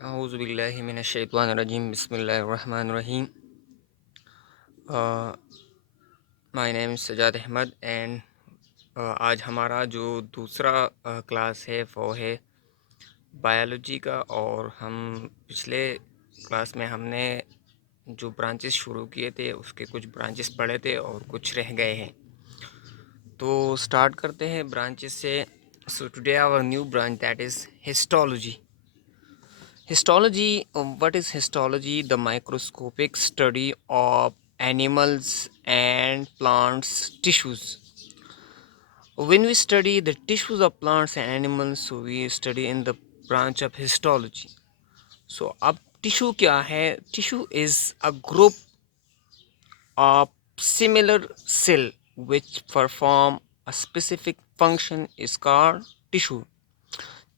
Auzubillahi minash-shaytanir-rajim. Bismillahir-rahmanir-rahim. Uh, my name is Sajjad Ahmad and आज हमारा जो दूसरा क्लास है वो है बायोलॉजी का। और हम पिछले क्लास में हमने जो ब्रांचेस शुरू किए थे उसके कुछ ब्रांचेस पढ़े थे और कुछ रह गए हैं। तो स्टार्ट करते हैं ब्रांचेस से। So today our new branch that is histology. Histology, what is histology? The microscopic study of animals and plants tissues. When we study the tissues of plants and animals, so we study in the branch of histology. So अब tissue क्या है? Tissue is a group of similar cell which perform a specific function is called tissue.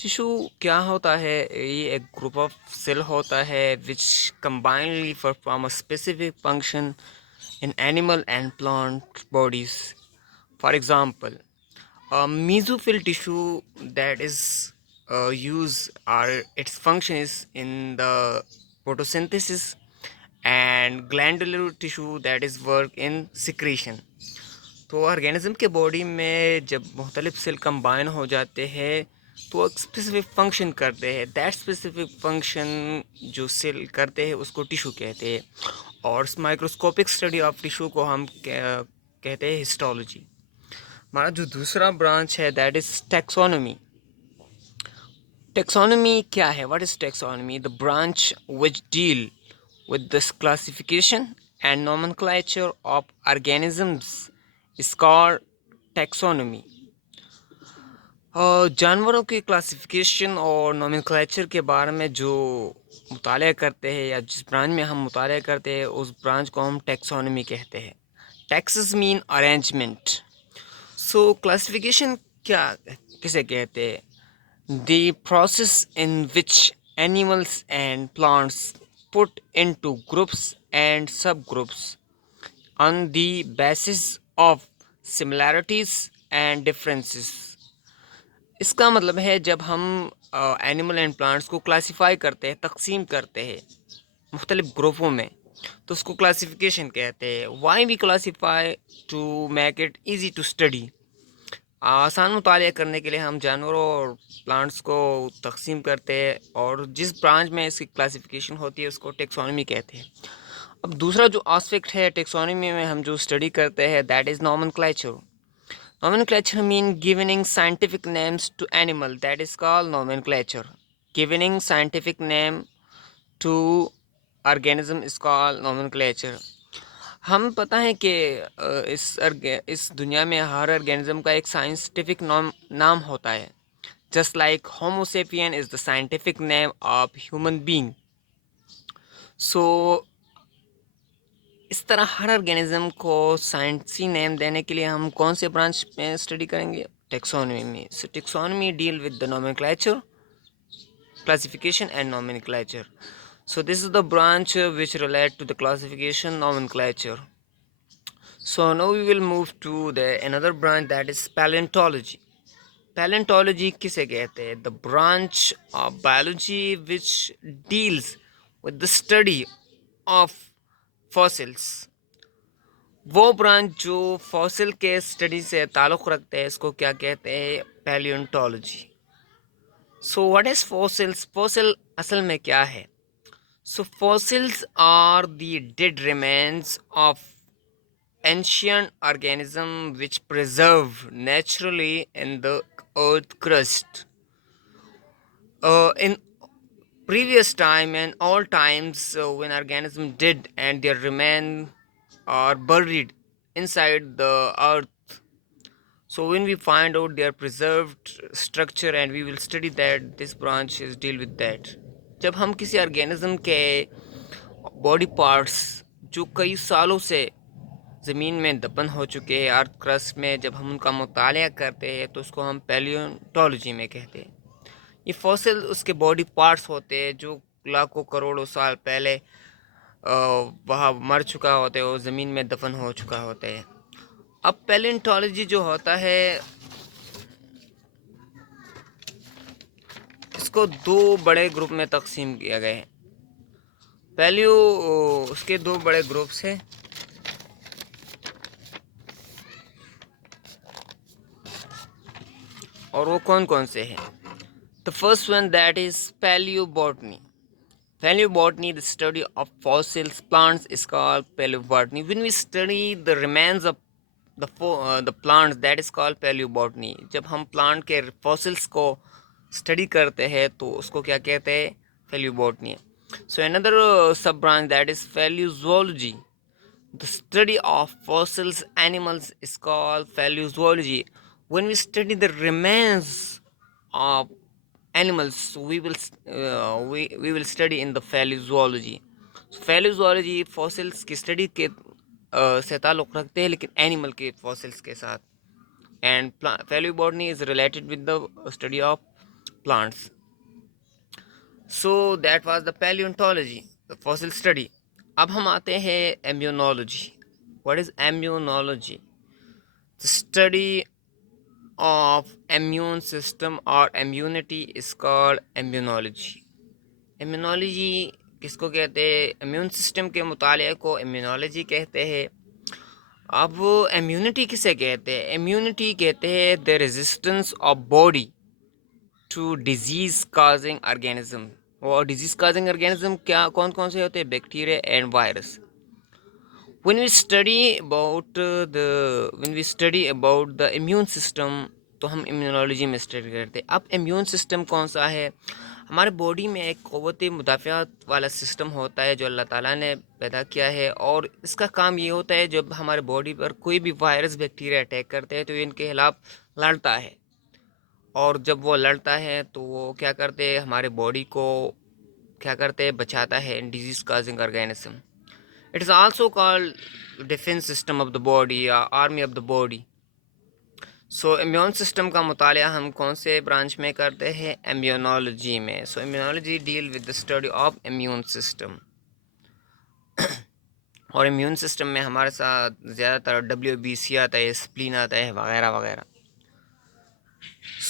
Tissue क्या होता है? ये एक group of cell होता है विच combinedly perform a specific function in animal and plant bodies. For example, a mesophyll tissue that is used or its function is in the photosynthesis, and glandular tissue that is work in secretion. तो organism के body में जब मुख्तलिफ cell combine हो जाते हैं तो एक स्पेसिफिक फंक्शन करते हैं। दैट स्पेसिफिक फंक्शन जो सेल करते हैं उसको टिशू कहते हैं। और माइक्रोस्कोपिक स्टडी ऑफ टिशू को हम कहते हैं हिस्टोलॉजी। हमारा जो दूसरा ब्रांच है दैट इज़ टैक्सोनॉमी। टैक्सोनॉमी क्या है? What is taxonomy? The branch which deal with this classification and nomenclature of organisms is called taxonomy. जानवरों की क्लासिफिकेशन और नोमेनक्लेचर के बारे में जो मुताला करते हैं या जिस ब्रांच में हम मुताला करते हैं उस ब्रांच को हम टैक्सोनॉमी कहते हैं। Taxes mean arrangement. सो क्लासिफिकेशन क्या किसे कहते हैं? The process in which animals and plants put into groups and subgroups on the basis of similarities and differences. इसका मतलब है जब हम एनिमल एंड प्लांट्स को क्लासीफाई करते हैं, तकसीम करते हैं मुख्तलिफ ग्रुपों में, तो उसको क्लासिफिकेशन कहते हैं। Why we classify? To make it easy to study. आसान मुतालिया करने के लिए हम जानवरों और प्लांट्स को तकसीम करते हैं और जिस ब्रांच में इसकी क्लासिफिकेशन होती है उसको टेक्सोनॉमी कहते हैं। अब दूसरा जो आस्पेक्ट है टेक्सोनॉमी में हम जो स्टडी करते हैं that is nomenclature. Nomenclature mean giving scientific names to animal, that is called nomenclature. Giving scientific name to organism is called nomenclature. हम पता है कि इस दुनिया में हर ऑर्गेनिज्म का एक साइंटिफिक नाम होता है। Just like homo sapien is the scientific name of human being. So इस तरह हर ऑर्गेनिज्म को साइंसी नेम देने के लिए हम कौन से ब्रांच में स्टडी करेंगे? टेक्सोनॉमी में। So taxonomy deal with the nomenclature, classification and nomenclature. So this is the branch which relate to the classification nomenclature. So now we will move to the another branch that is paleontology. Paleontology किसे कहते हैं? The branch of biology which deals with the study of fossils. वो branch जो fossil के study से ताल्लुक़ रखते हैं इसको क्या कहते हैं? Paleontology. So what is fossils? Fossil असल में क्या है? So fossils are the dead remains of ancient organism which preserve naturally in the earth crust. In previous time and all times when organism did and their remain are buried inside the earth. So when we find out their preserved structure and we will study that, this branch is deal with that. जब हम किसी organism के body parts जो कई सालों से ज़मीन में दफन हो चुके हैं अर्थ क्रस्ट में, जब हम उनका मुतालिया करते हैं तो उसको हम पैलियोंटोलॉजी में कहते हैं। ये फॉसिल उसके बॉडी पार्ट्स होते हैं जो लाखों करोड़ों साल पहले वहाँ मर चुका होते हैं और ज़मीन में दफन हो चुका होते हैं। अब पैलियोंटोलॉजी जो होता है इसको दो बड़े ग्रुप में तकसीम किया गया है। पैलियो उसके दो बड़े ग्रुप्स हैं, और वो कौन कौन से हैं? The first one that is palaeobotany. Paleobotany, the study of fossils plants, is called paleobotany. When we study the remains of the plants, that is called paleobotany. जब हम प्लांट के fossils को स्टडी करते हैं तो उसको क्या कहते हैं? paleobotany. So another sub branch that is paleozoology. The study of fossils animals is called paleozoology. When we study the remains of animals, so we will study in the paleozoology. So paleozoology fossils की study के से ताल्लुक़ रखते हैं, लेकिन animal के fossils के साथ. And paleobotany is related with the study of plants. So that was the paleontology, the fossil study. अब हम आते हैं immunology. What is immunology? The study of immune system or immunity is called immunology. Immunology किसको कहते हैं? Immune system के मुताले को immunology कहते हैं. अब इम्यूनिटी किसे कहते हैं? इम्यूनिटी कहते हैं the resistance of body to disease causing organism. और डिजीज़ काजिंग ऑर्गेनिज्म क्या कौन कौन से होते हैं? Bacteria and virus. when we study about the immune system, तो हम इम्यूनोलॉजी में स्टडी करते हैं. अब इम्यून सिस्टम कौन सा है? हमारे बॉडी में एक क़ुव्वत मुदाफ़ात वाला सिस्टम होता है जो अल्लाह ताला ने पैदा किया है, और इसका काम ये होता है जब हमारे बॉडी पर कोई भी वायरस बैक्टीरिया अटैक करते हैं तो इनके खिलाफ लड़ता है, और जब वो लड़ता है तो वो क्या करते हैं? हमारे बॉडी को क्या करते हैं? बचाता है disease causing organism. It is also called defense system of the body या army of the body. So immune system का मुतालिया हम कौन से ब्रांच में करते हैं? immunology में. So immunology deal with the study of immune system. और इम्यून सिस्टम में हमारे साथ ज़्यादातर WBC आता है, स्प्लीन आता है, वगैरह वगैरह.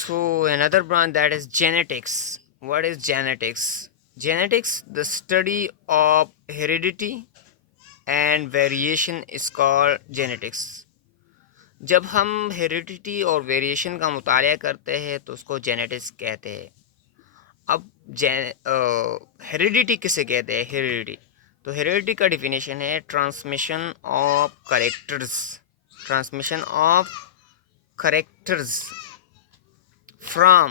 So another branch that is genetics. What is genetics? Genetics, the study of heredity and variation is called genetics. जब हम हेरिडिटी और वेरिएशन का मुतालिया करते हैं तो उसको जेनेटिक्स कहते हैं. अब हेरिडिटी किसे कहते हैं? हेरिडिटी, तो हेरिडिटी का डिफिनेशन है transmission of characters from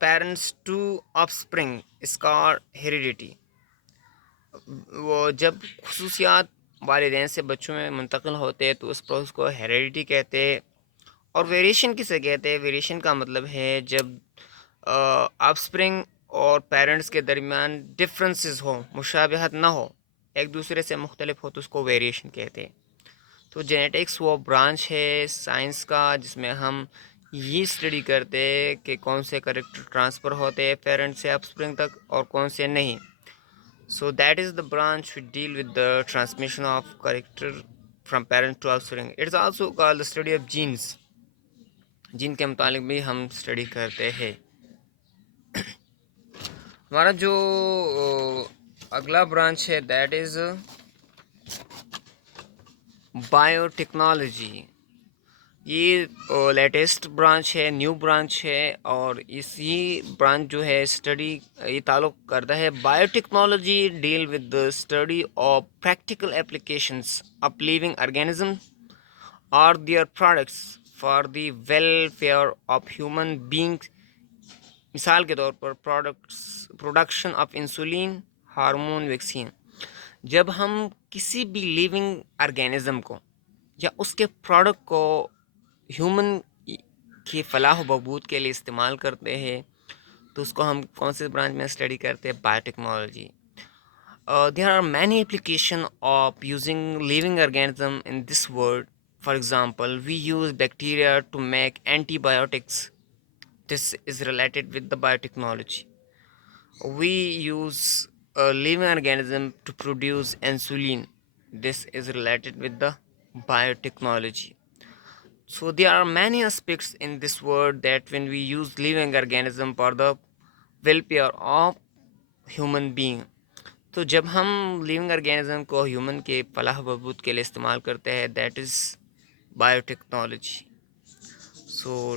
parents to offspring is called heredity. वो जब खुसूसियात वालिदैन से बच्चों में मुंतकिल होते हैं तो उस प्रोसेस को हेरिडिटी कहते हैं. और वेरिएशन किसे कहते हैं? वेरिएशन का मतलब है जब ऑफस्प्रिंग और पेरेंट्स के दरमियान डिफरेंसेस हो, मुशाबहत ना हो, एक दूसरे से मुख्तलिफ हो, तो उसको वेरिएशन कहते हैं. तो जेनेटिक्स वो ब्रांच है साइंस का जिसमें हम ये स्टडी करते हैं कि कौन से करेक्टर ट्रांसफ़र होते हैं पेरेंट्स से ऑफस्प्रिंग तक और कौन से नहीं. So that is the branch which deal with the transmission of character from parent to offspring. It is also called the study of genes. Gene के मुतालिक भी हम स्टडी करते हैं. हमारा जो अगला ब्रांच है दैट इज़ बायोटेक्नोलॉजी. ये लेटेस्ट ब्रांच है, न्यू ब्रांच है, और इसी ब्रांच जो है स्टडी ये ताल्लुक़ करता है biotechnology deal with the study of practical applications of living organism और their products for the welfare of human beings. मिसाल के तौर पर production of insulin, hormone, vaccine. जब हम किसी भी लिविंग ऑर्गेनिज्म को या उसके प्रोडक्ट को ह्यूमन की फलाह बहबूद के लिए इस्तेमाल करते हैं तो उसको हम कौन से ब्रांच में स्टडी करते हैं? Biotechnology. There are many application of using living organism in this world. For example, we use bacteria to make antibiotics. This is related with the biotechnology. We use a living organism to produce insulin. This is related with the biotechnology. So there are many aspects in this world that when we use living organism for the welfare of human being. तो जब हम living organism को human के फलाह बहबूद के लिए इस्तेमाल करते हैं, that is biotechnology. So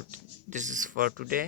this is for today.